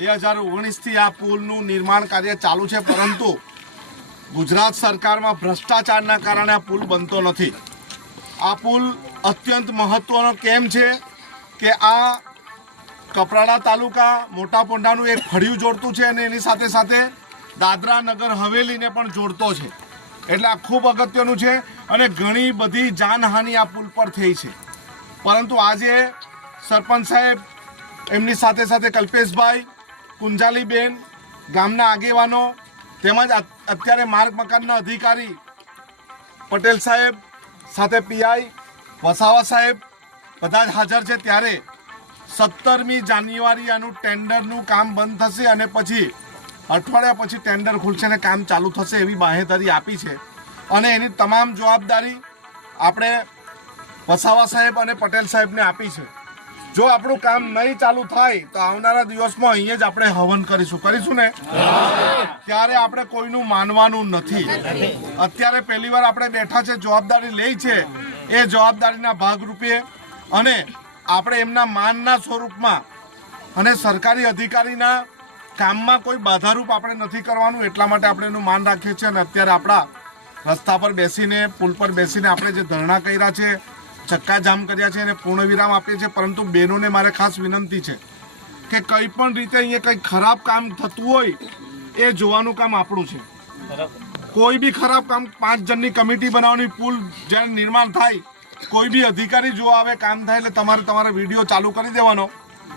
2019થી આ પુલનું નિર્માણ કાર્ય ચાલુ છે, પરંતુ ગુજરાત સરકારમાં ભ્રષ્ટાચારના કારણે આ પુલ બનતો નથી। આ પુલ અત્યંત મહત્વનો કેમ છે કે આ કપરાડા તાલુકા મોટા પોંડાનું એક ફળિયું જોડતું છે અને એની સાથે સાથે દાદરા નગર હવેલીને પણ જોડતો છે, એટલે આ ખૂબ અગત્યનું છે અને ઘણી બધી જાનહાનિ આ પુલ પર થઈ છે। પરંતુ આજે સરપંચ સાહેબ, એમની સાથે સાથે કલ્પેશભાઈ, કુંજાલીબેન, ગામના આગેવાનો તેમજ અત્યારે માર્ગ મકાનના અધિકારી પટેલ સાહેબ સાથે પીઆઈ વસાવા સાહેબ બધા જ હાજર છે। ત્યારે 17મી જાન્યુઆરી આનું ટેન્ડરનું કામ બંધ થશે અને પછી અઠવાડિયા પછી ટેન્ડર ખુલશે અને કામ ચાલુ થશે એવી બાહેધરી આપી છે અને એની તમામ જવાબદારી આપણે વસાવા સાહેબ અને પટેલ સાહેબને આપી છે। જો આપણું કામ નહીં ચાલુ થાય તો આવનારા દિવસમાં અહીંયા જ આપણે હવન કરીશું ને, ત્યારે આપણે કોઈનું માનવાનું નથી। અત્યારે પહેલી વાર આપણે બેઠા છે, જવાબદારી લે છે, એ જવાબદારીના ભાગરૂપે અને આપણે એમના માનના સ્વરૂપમાં અને સરકારી અધિકારીના કામમાં કોઈ બાધારૂપ આપણે નથી કરવાનું, એટલા માટે આપણે એનું માન રાખીએ છીએ। અને અત્યારે આપણા રસ્તા પર બેસીને, પુલ પર બેસીને આપણે જે ધરણા કર્યા છે, ચક્કાજામ કર્યા છે એને પૂર્ણ વિરામ આપીએ છીએ। પરંતુ બહેનોને મારે ખાસ વિનંતી છે કે કંઈ પણ રીતે અહીંયા કંઈ ખરાબ કામ થતું હોય એ જોવાનું કામ આપણું છે। કોઈ બી ખરાબ કામ 5 જણની કમિટી બનાવવાની, પુલ જ્યારે નિર્માણ થાય કોઈ બી અધિકારી જોવા આવે, કામ થાય એટલે તમારે વિડીયો ચાલુ કરી દેવાનો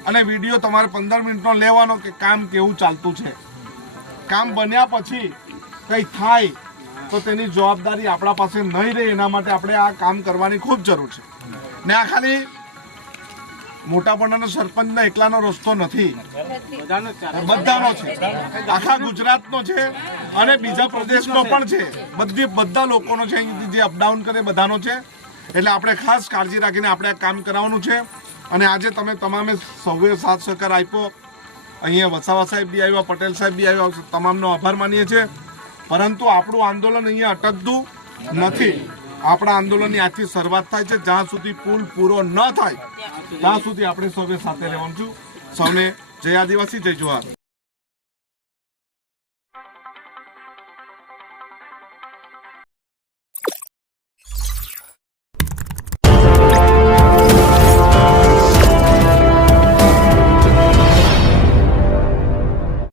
અને વિડીયો તમારે 15 મિનિટનો લેવાનો કે કામ કેવું ચાલતું છે। કામ બન્યા પછી કંઈ થાય તો તેની જવાબદારી આપણા પાસે નહીં રહે, એના માટે આપણે આ કામ કરવાની ખૂબ જરૂર છે। ને આ ખાલી મોટા પોંડાના સરપંચના એકલાનો રસ્તો નથી, બધાનો છે, આખા ગુજરાતનો છે અને બીજા પ્રદેશનો પણ છે, બધા લોકોનો છે, અહીંથી જે અપડાઉન કરે બધાનો છે। એટલે આપણે ખાસ કાળજી રાખીને આપણે આ કામ કરાવવાનું છે। અને આજે તમે તમામે સૌએ સાથ સહકાર આપ્યો, અહીંયા વસાવા સાહેબ બી આવ્યા, પટેલ સાહેબ બી આવ્યા, તમામનો આભાર માનીએ છીએ। પરંતુ આપણું આંદોલન અહીંયા અટકતું નથી। આપણા આંદોલનની આજથી શરૂઆત થાય છે, જ્યાં સુધી પુલ પૂરો ન થાય ત્યાં સુધી આપણે સૌએ સાથે રહેવાનું છું। સૌને જય આદિવાસી, જય જોહાર।